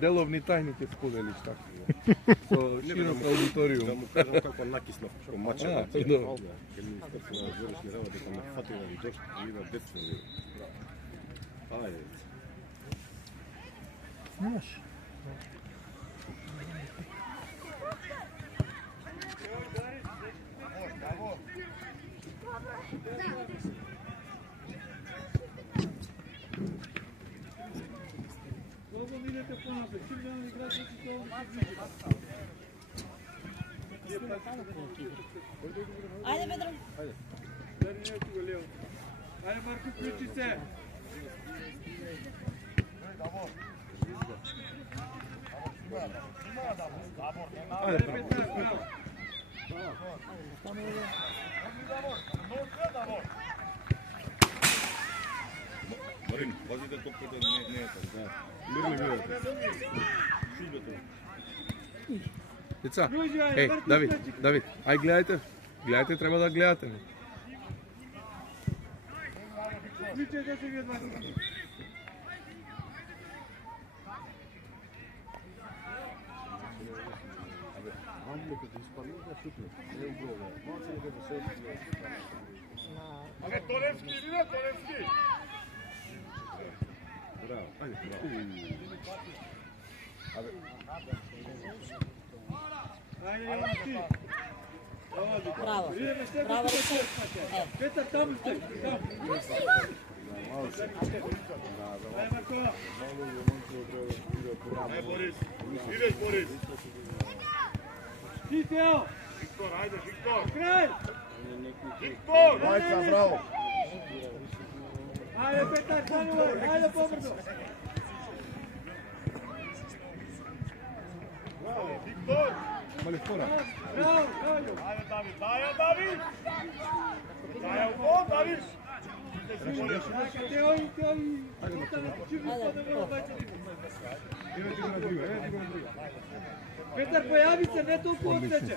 Деловни тајни ќе споделиш така. Со широк аудиториум. Да му кажам како накиснав по мача. Ке Министерство на външни работи ме фатира и дошли и на бедствени. Ајде. Снимаш? Ајде, Петро. Ајде, Марко, включи се. Марин, пазите топката не е така. Мирни бивате. Шубето. Деца, Давид, ај гледајте, треба да гледате. Включете се ви одвака. Абе, Толевски, иди Толевски! Браво, ајде, Браво. Браво, Петар, таму сте. Ајде, Марко. Ајде, Борис. Идеш, Борис. Ти, Тео. Виктор, ајде, Виктор. Крај. Виктор! Мајка, браво. Ајде, Петар, станувај. Ајде, побрзо. Виктор! Мали фора. Браво, браво. Ајде, Давид, Давид! Даја у Давид! Тео и Петар, појави се, не толку отсече.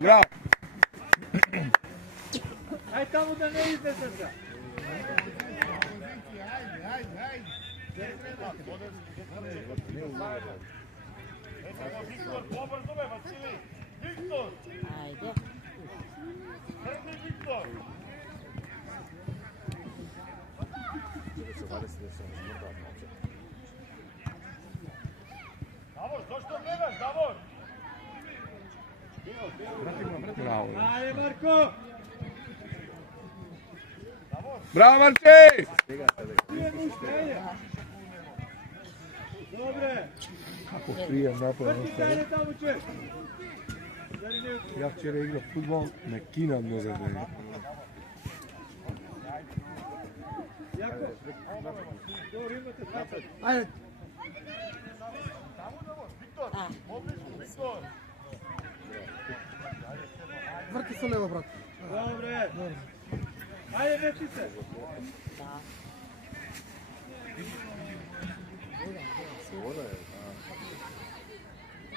Браво. Ај таму да не изнесе се. Виктор, побрзо бе, Васили! Виктор! Ајде. Трни, Виктор! Давор, зашто бегаш, Давор? Браво. Ајде, Марко! Браво, Марче! Добре! Како пријем напад. Ајде таму, че! Ја вчера играв фудбал, ме кина многу да. Јако! Добро, имате 20. Ајде. Виктор! Врти се лево, брат. Добре! Ајде, вети се!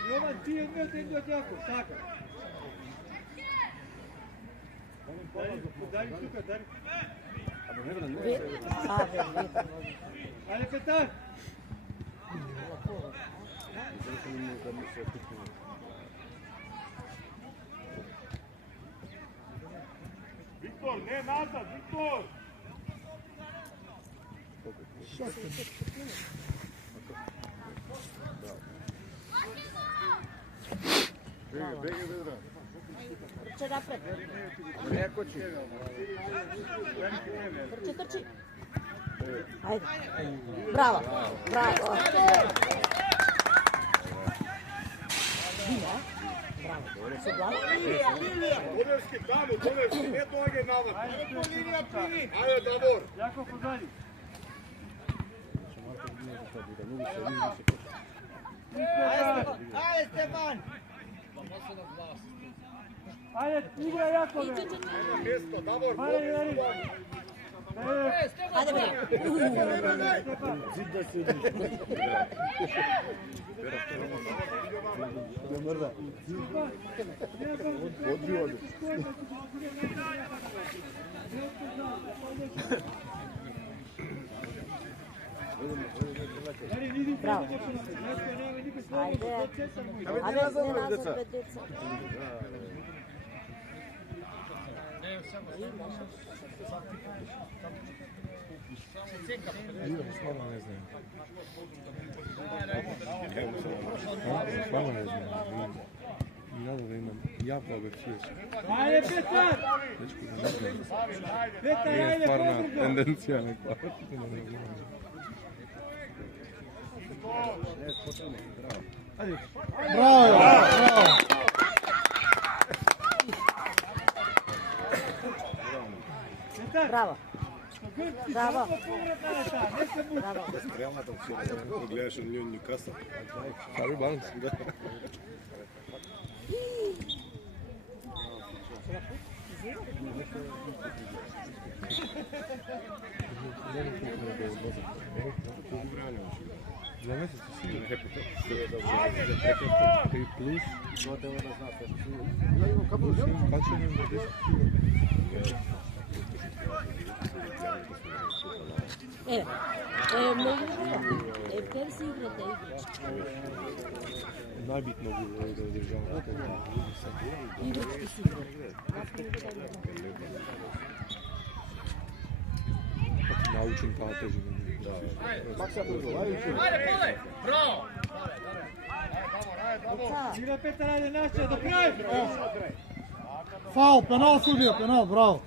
Јован, ти едното иди од Јаков, така. Дари тука, дари. Ајде, Петар! Виктор, не назад, Виктор! Беги, Ведра. Трче напред. Не кочи. Трчи. Ајде. Браво. Браво. Дима. Браво. Согласно. Толевски, таму, Толевски, не доаѓај навад. Ајде по линија, прими. Ајде, Давор. Јаков позади. Ајде, Стефан! Ајде, игра Јакове. Место, Давор. Ајде, Ајде, Зид да се Браво. Ајде. Абе, не назад, бе, деца. Stvarno ne znam. Stvarno ne znam. Nadam da imam jako dobar fiješ. Ajde, Petar! Petar, Nije ajde, stvarna podrugo! tendencija neka. Bravo, bravo. Браво. Браво. Браво. Реално там си гледаш от Ньюкасъл. Хари Барнс. Да. За месец сигурно. 3 плюс. Качваме на 10 кг. Многу добро. Тер си играте, Најбитно било да одржаваме. играчки си играте. Научим таа тежина. Игра Петар, ajde naša, do kraja! Фаул, пенал судија, пенал, браво.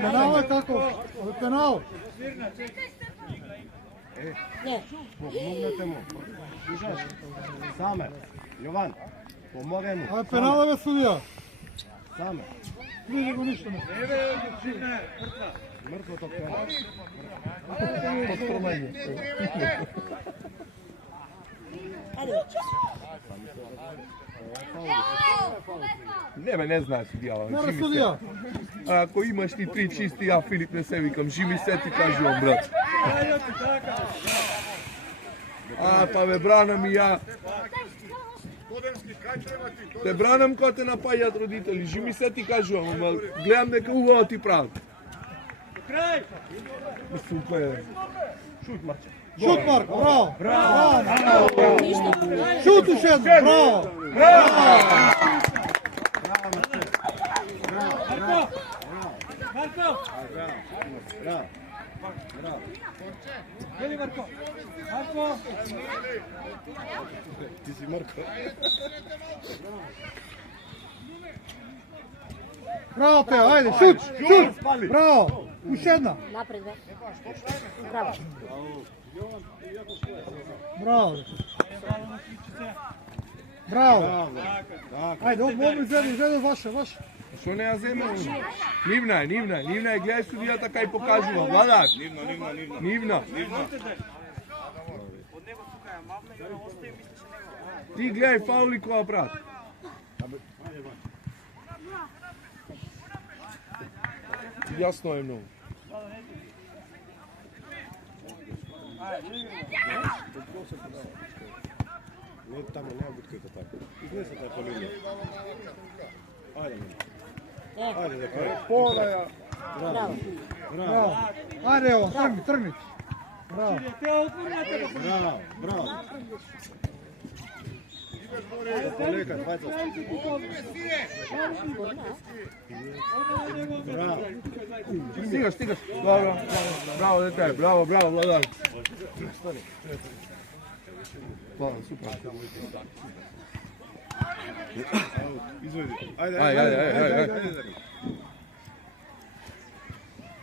Пенал е како? Пенал. Не. Помогнете му. Слушаш? Саме. Јован, помогај му. Ај пенал е бе судија. Саме. Види го ништо не. Мртвото пенал. Ајде. Не, не знаеш судија. Мора судија. Ако имаш ти 3 чисти, ја Филип не се викам. Жими се ти кажувам, брат. Па бе бранам и ја. Те бранам кога те напаѓаат родители. Жими се ти кажувам, ама гледам дека убаво ти прават. Крај! Мислам, кој е? Шут, маче. Шут, Марко, браво. Ништо. Шут уште едно, браво. Марко! Браво. Вели Марко! Марко! Ти си Марко. Браво, Тео, ајде, шут, шут. Браво. Уште една. Напред, бе. Браво. Браво. Браво. Ајде, овој зели ваше. Што не ја земе? Нивна е, гледај судијата кај покажува, Владак. Нивна. Ти гледај фаули која брат. Јасно е многу. Не, тамо нема битката така. Изнесете ја по линија. Ајде, ајде да крај. Подаја. Браво. Браво. Ајде, ево, тргни. Браво. Те отворнете го! Браво. Полека, двајца. Браво. Стигаш. Браво, дете, браво, Владак. Ладно, супер. Изводи. Ајде.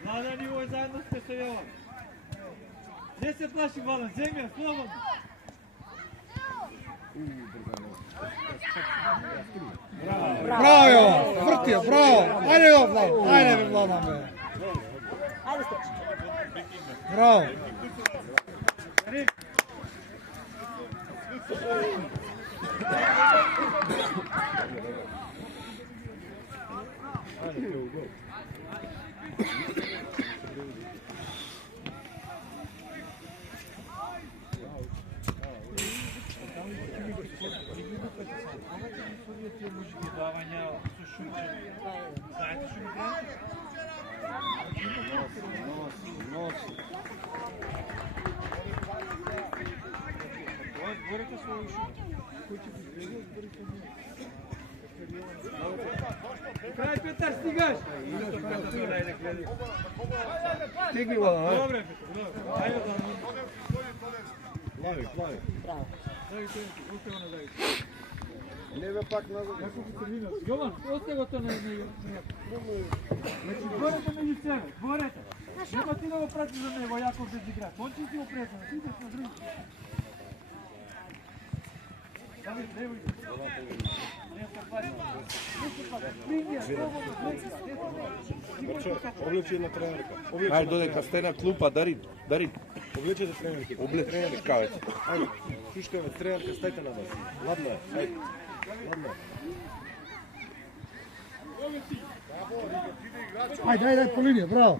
Влада ниво е заедно сте со Јован. 10 наши Влада, земја, слободно. Браво, Јован. Врти ја, браво. Ајде, Јован, Влад. Ајде, бе, Владан, бе. Ајде, Стече. Браво. Борите се уши. Кој ќе ти Крај Петар, стигаш! Стигни вала, Добре, Петар, добре. Ајде да. Плави. Браво. Давид, остави на Давид. Не бе пак назад. Како ќе се минат? Јован, остави го тоа на Значи, борете меѓу себе, борете. Нема ти да го прати за него, Јаков без игра. Он ќе ти го презна, ти идеш на други. Давид, лево иде. Облечи една тренерка. Ајде додека сте на клупа, дари. Облечете тренерки. Облечеш кавец. Ајде, шушкаме тренерка, стајте на вас. Ладно е, ајде. Ладно е. Ајде, по линија, браво.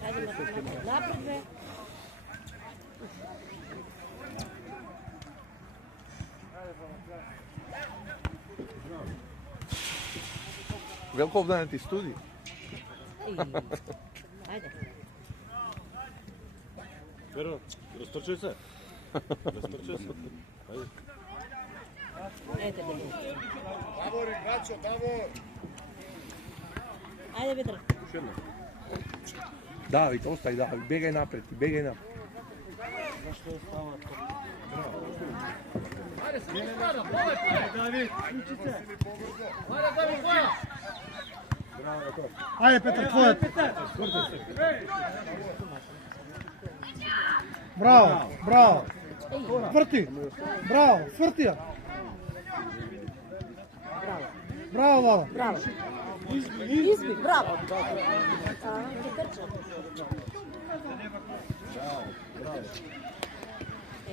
Ајде, напред, бе. Велков да не ти студи. Ајде. Верно, растрчај се. Растрчај се. Ајде. Ете, бе. Давор, играчо, Давор. Ајде, Петар. Уште една. Давид, остај, Давид, бегај напред, бегај напред. Давид, учи се. Ајде, Петар, твојот. Петар. Браво. Сврти. Браво, сврти ја. Браво, Лада. Браво. Изби, браво. Ќе трча.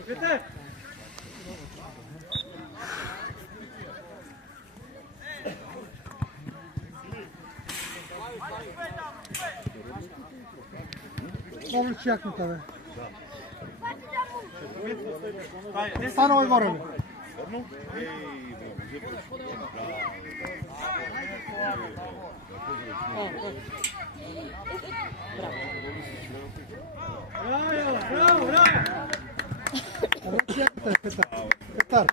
Петар. Облечи јакната, бе. Стана овој горе, бе. Браво. Облечи јакната, бе, Петар.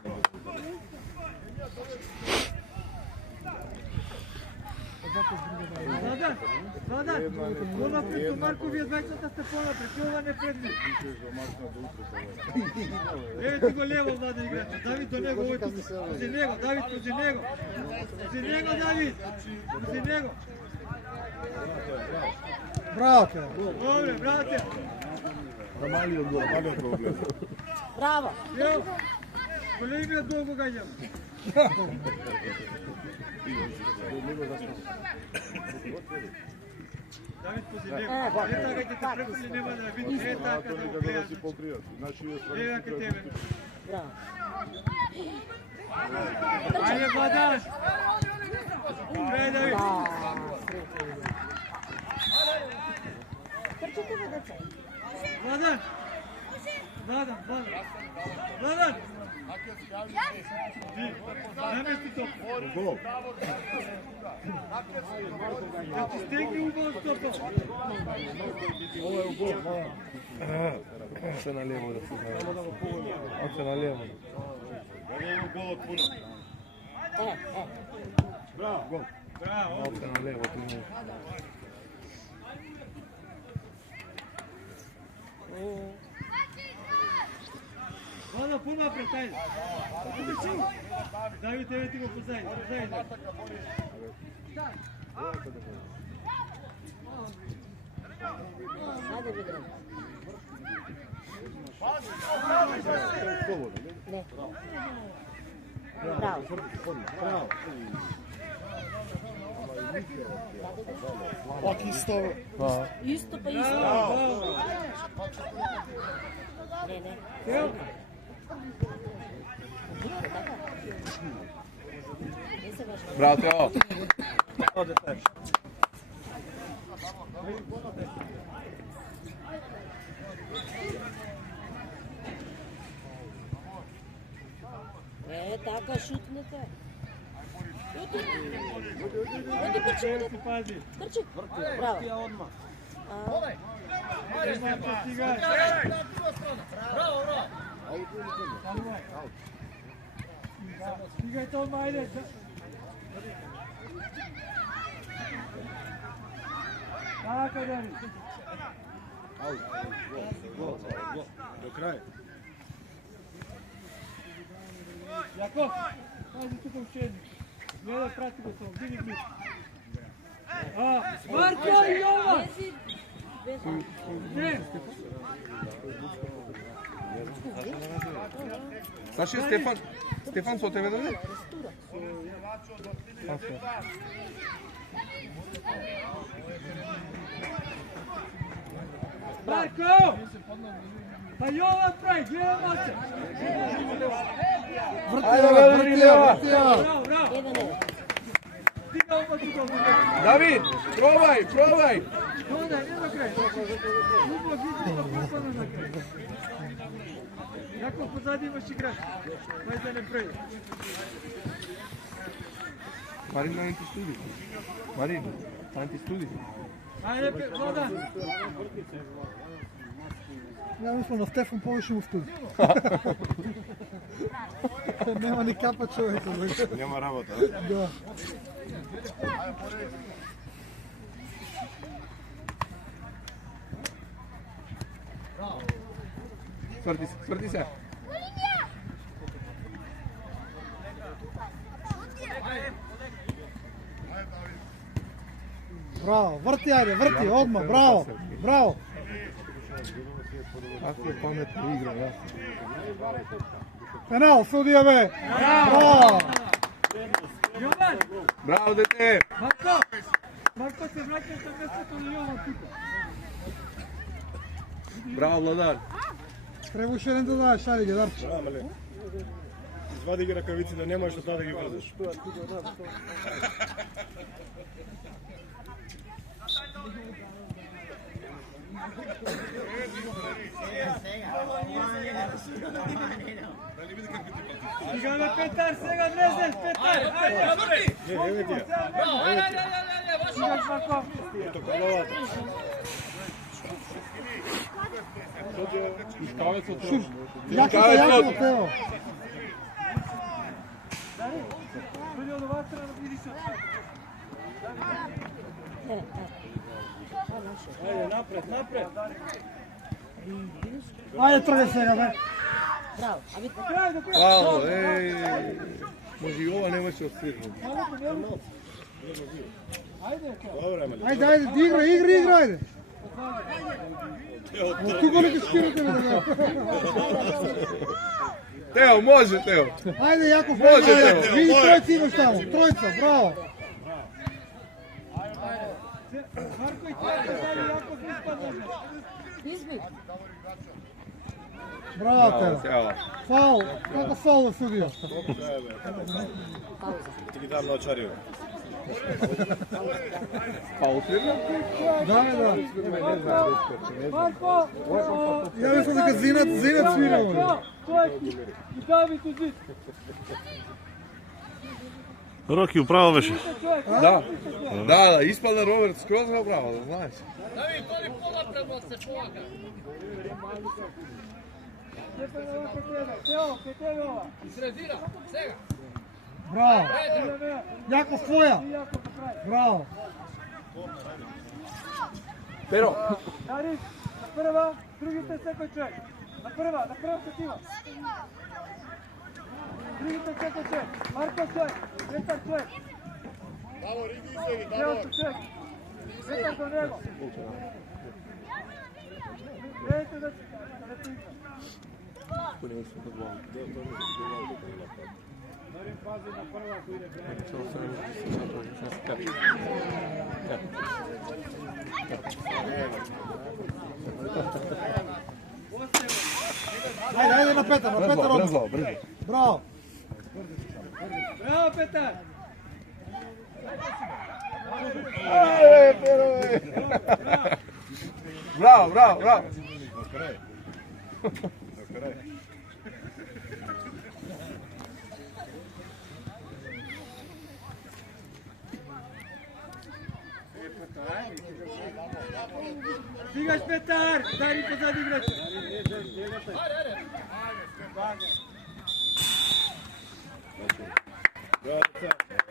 Vladan, ona preko Markovija dvajcata ste ponapred, ova ne prednje. Evo ti go lijevo, Vladan igrač. David do njega, ovo je tu. Uzi njega, David, uzi njega. Uzi njega, David. Uzi njega. Браво, те. Dobre, brate. Малиот проблем. Браво. Evo, големиот долго гаѓам. Давид пози него. Е така ќе те префрли, нема да види. Е така да го гледаш. Ева ке тебе. Браво. Ајде, Владан! Крај, Давид! Трчите, бе, деца. Владан! Владан! Намести топа. Гол. Да ти стегне убаво стопа. Ова е гол, мала. Оце налево да се знае. Оце налево. Даде гол од пуно. Браво, гол. Браво! Оце налево, ти Владан, понапред, ајде. Давид, еве ти го позади. Ајде, бе, драг. Не. Браво. Браво. Пак исто. Исто па исто. Браво! Не. Ево! Не се баш. Браво, Тео. Така шутнете. Си пази. Трчи. Браво. Стигай. Стигай Тома, ајде. Така, Дани. До крај. Јаков, пази тука ушедни. Гледај, прати го тоа, дигни близ. Марко и Јова! Не! Саше, Стефан со тебе дали? Марко! Па Јова прави, гледа мача! Вртија! Браво, браво! 1-1. Стига опа тука, Давид, пробај! Хода, не на крај. Лупа гизи, па попана на крај. Јаков позади имаш играч. Мај да не прави. Марин на антистуди. Марин, антистуди. Ајде, Водан. Ја мислам на Стефан повише му студи. Нема ни капа човека. Нема работа. Да. Сврти се. Браво, врти, ајде, врти, одма, браво, браво. Како е паметна игра, да. Пенал, судија бе. Браво. Јован! Браво, дете! Марко! Марко се враќа на местото на Јован тука. Браво, Владар! Треба уште еден да дадеш, ајде ги дарче. Мале. Извади ги ракавици да немаш од таа да ги врзеш. Стигаме Петар, сега влезеш, Петар! Не, еве ти ја. Стигаш Марко! Ето коловата. Јакото, тео. Дојде од оваа страна, види се. Ајде, напред, напред! Ајде, тргај сега, бе. Браво. А ви Крај, до крај! Браво, еј! Може и ова немаше отсвирно. Малко нема. Ајде, Добре, мале. Ајде, ајде, игра, ајде. Од тука не ќе скирате, бе. Тео, може, Тео! Ајде, Јаков, Може, ајде. Тео, Види може. тројца имаш таму, тројца, браво. Марко и Петар, дали Јаков не спаднеш. избив. Браво, тео. Тео! Фаул, како фаул е судија? Ти ги дам на очарио. Фаул свирна? Да, да. Марко! Ја мислам дека Зенат свира овде. Тоа е и Давид Узит. Роки, управо беше. Да. Да, испадна Роберт скроз браво, да знаеш. Тео, ке тебе ова. Браво. Јаков, твоја. Јаков на крај. Браво. Pero, Дарис, на прва, другите секој човек. На прва сетива. Другите секој човек. Марко човек, Петар човек. Тео човек. Петар до него. Гледайте да те игра. Ајде, на Петар, одма. брзо. Браво. Браво, Петар! Браво. На крај. На крај. Стигаш, Петар! Дай ни позади играча! Браво, деца.